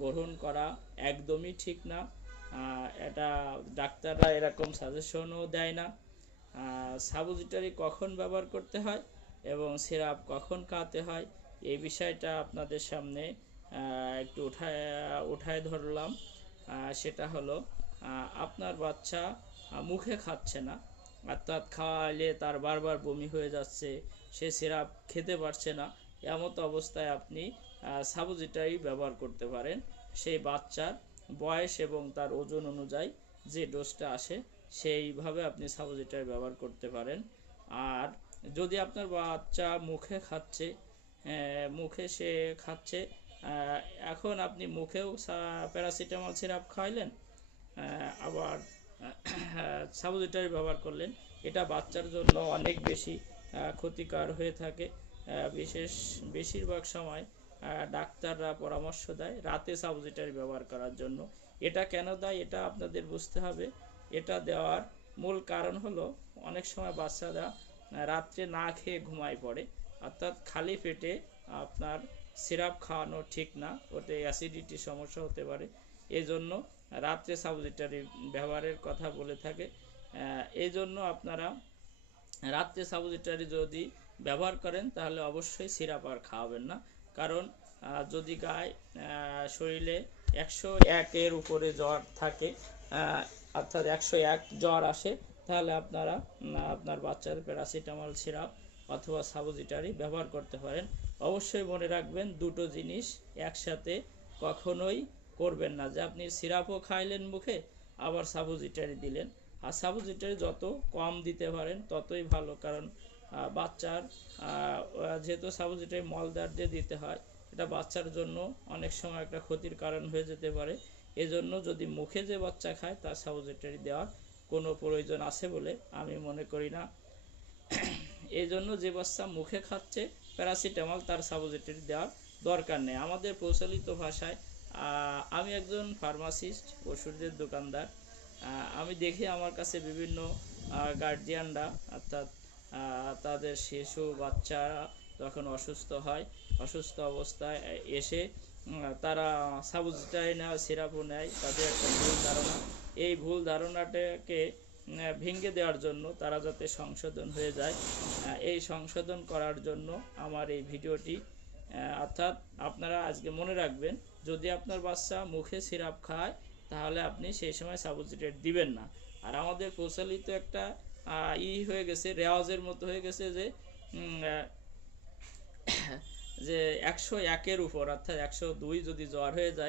গ্রহণ করা একদমই ঠিক না। এটা ডাক্তাররা এরকম সাজেশনও দেয় না। সাপোজিটরি কখন ব্যবহার করতে হয় এবং সিরাপ কখন খাওয়াতে হয় এই বিষয়টা আপনাদের সামনে একটু উঠায় ধরলাম। সেটা হলো আপনার বাচ্চা মুখে খাচ্ছে না, অর্থাৎ খাওয়ালে তার বারবার বমি হয়ে যাচ্ছে, সে সিরাপ খেতে পারছে না, এমত অবস্থায় আপনি সাপোজিটরি ব্যবহার করতে পারেন। সেই বাচ্চার বয়স এবং তার ওজন অনুযায়ী যে ডোজটা আসে সেইভাবে আপনি সাপোজিটরি ব্যবহার করতে পারেন। আর যদি আপনার বাচ্চা মুখে খাচ্ছে, মুখে সে খাচ্ছে, এখন আপনি মুখেও প্যারাসিটামল সিরাপ খাওয়াইলেন, আবার সাপোজিটরি ব্যবহার করলেন, এটা বাচ্চার জন্য অনেক বেশি ক্ষতিকর হয়ে থাকে। বেশিরভাগ সময় ডাক্তাররা পরামর্শ দেয় রাতে সাপোজিটরি ব্যবহার করার জন্য। এটা কেন দেয় এটা আপনাদের বুঝতে হবে। এটা দেওয়ার মূল কারণ হলো অনেক সময় বাচ্চারা রাত্রে না খেয়ে ঘুমায় পড়ে, অর্থাৎ খালি পেটে আপনার সিরাপ খাওয়ানো ঠিক না, ওতে অ্যাসিডিটির সমস্যা হতে পারে। এই জন্য রাত্রে সাপোজিটরি ব্যবহারের কথা বলে থাকে। এই জন্য আপনারা রাত্রে সাপোজিটরি যদি ব্যবহার করেন তাহলে অবশ্যই সিরাপ আর খাওয়াবেন না। কারণ যদি গায়ে শরীরে 101-এর উপরে জ্বর থাকে, অর্থাৎ 101 জ্বর আসে, তাহলে আপনারা আপনার বাচ্চার প্যারাসিটামল সিরাপ অথবা সাপোজিটরি ব্যবহার করতে পারেন। অবশ্যই মনে রাখবেন দুটো জিনিস একসাথে কখনোই করবেন না, যে আপনি সিরাপও খাইলেন মুখে আবার সাপোজিটরি দিলেন। আর সাপোজিটরি যত কম দিতে পারেন ততই ভালো, কারণ বাচ্চার যেহেতু সাপোজিটরি মলদ্বার দিয়ে দিতে হয়, এটা বাচ্চার জন্য অনেক সময় একটা ক্ষতির কারণ হয়ে যেতে পারে। এজন্য যদি মুখে যে বাচ্চা খায় তার সাপোজিটরি দেওয়ার কোনো প্রয়োজন আছে বলে আমি মনে করি না। এই জন্য যে বাচ্চা মুখে খাচ্ছে প্যারাসিটামল, তার সাপোজিটরি দেওয়ার দরকার নেই। আমাদের প্রচলিত ভাষায়, আমি একজন ফার্মাসিস্ট, ওষুধের দোকানদার, আমি দেখি আমার কাছে বিভিন্ন গার্জিয়ানরা, অর্থাৎ তাদের শিশু বাচ্চারা যখন অসুস্থ হয়, অসুস্থ অবস্থায় এসে তারা সাপোজিটরি নেয়, সিরাপও নেয়, তাদের একটা ভুল ধারণা। এই ভুল ধারণাটাকে ভেঙে দেওয়ার জন্য, তারা যাতে সংশোধন হয়ে যায়, এই সংশোধন করার জন্য আমার এই ভিডিওটি। অর্থাৎ আপনারা আজকে মনে রাখবেন, যদি আপনার বাচ্চা মুখে সিরাপ খায় তাহলে আপনি সেই সময় সাপোজিটরি দিবেন না। আর আমাদের প্রচলিত একটা হয়ে গেছে, রেওয়াজের মতো হয়ে গেছে, যে 101-এর উপর, অর্থাৎ 102 যদি জ্বর হয়ে যায়